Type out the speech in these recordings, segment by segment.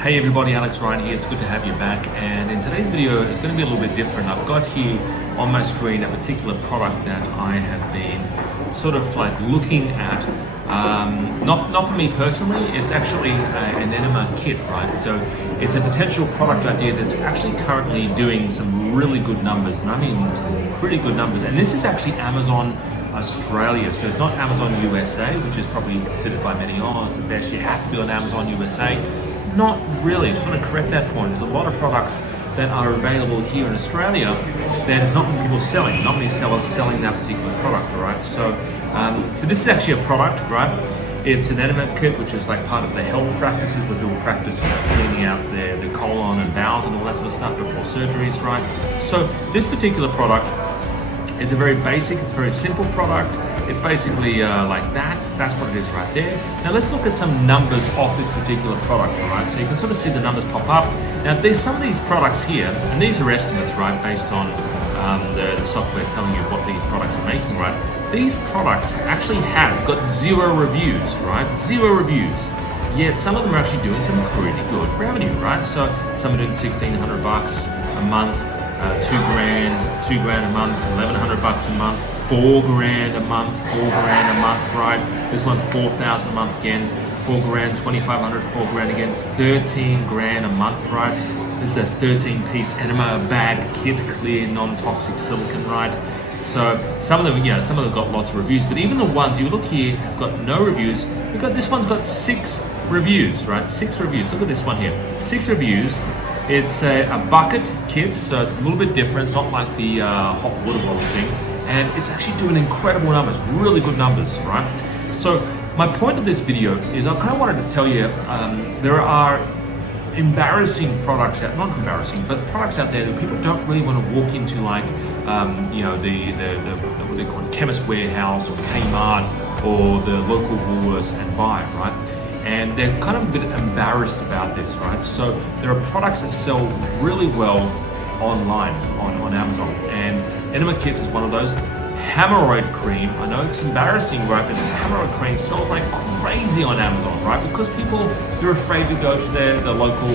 Hey everybody, Alex Ryan here. It's good to have you back. And in today's video, it's going to be a little bit different. I've got here on my screen a particular product that I have been sort of like looking at. Not for me personally, it's actually an enema kit, right? So it's a potential product idea that's actually currently doing some really good numbers. And I mean some pretty good numbers. And this is actually Amazon Australia. So it's not Amazon USA, which is probably considered by many, oh, it's the best, you have to be on Amazon USA. Not really. Just want to correct that point. There's a lot of products that are available here in Australia that there's not many people selling, not many sellers selling that particular product, all right? So this is actually a product, right? It's an enema kit, which is like part of the health practices where people practice cleaning out their colon and bowels and all that sort of stuff before surgeries, right? So this particular product is a very basic, it's a very simple product. It's basically like that. That's what it is right there. Now let's look at some numbers of this particular product, all right? So you can sort of see the numbers pop up. Now there's some of these products here, and these are estimates, right? Based on the software telling you what these products are making, right? These products actually have got 0 reviews, right? 0 reviews. Yet some of them are actually doing some pretty good revenue, right? So some are doing $1,600 a month, $2 grand a month, $1,100 a month, $4 grand a month, $4 grand a month, right? This one's $4,000 a month again, $4 grand, $2,500, $4 grand again, $13 grand a month, right? This is a 13-piece enema bag kit, clear, non-toxic silicone, right? So some of them, some of them got lots of reviews, but even the ones you look here have got no reviews. You've got this one's got 6 reviews, right? 6 reviews. Look at this one here, 6 reviews. It's a bucket kit, so it's a little bit different. It's not like the hot water bottle thing. And it's actually doing incredible numbers, really good numbers, right? So my point of this video is I kind of wanted to tell you there are embarrassing products out, not embarrassing, but products out there that people don't really want to walk into, like the what they call it, Chemist Warehouse or Kmart or the local Woolworths and buy, right? And they're kind of a bit embarrassed about this, right? So there are products that sell really well online on Amazon, and enema kits is one of those. Hemorrhoid cream, I know it's embarrassing, right? But hemorrhoid cream sells like crazy on Amazon, right? Because people, they're afraid to go to the local,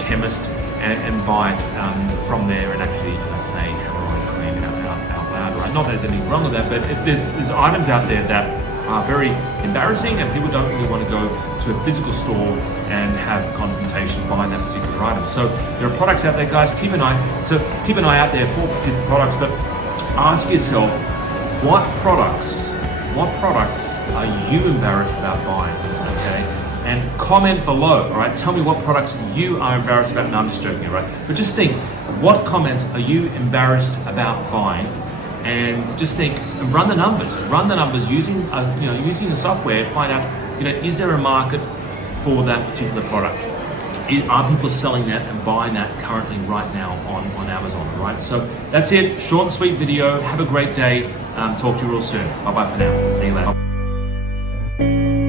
chemist and buy it from there and actually say hemorrhoid cream out loud, right? Not that there's anything wrong with that, but there's items out there that are very embarrassing, and people don't really want to go to a physical store and have confrontation buying that particular item. So there are products out there, guys. Keep an eye out there for different products, but ask yourself, what products are you embarrassed about buying? Okay, and comment below. All right, tell me what products you are embarrassed about. No, I'm just joking, right? But just think, what comments are you embarrassed about buying? And just think, run the numbers using using the software. Find out, is there a market for that particular product? Are people selling that and buying that currently right now on Amazon, right? So that's it, short and sweet video. Have a great day. Talk to you real soon. Bye bye for now. See you later.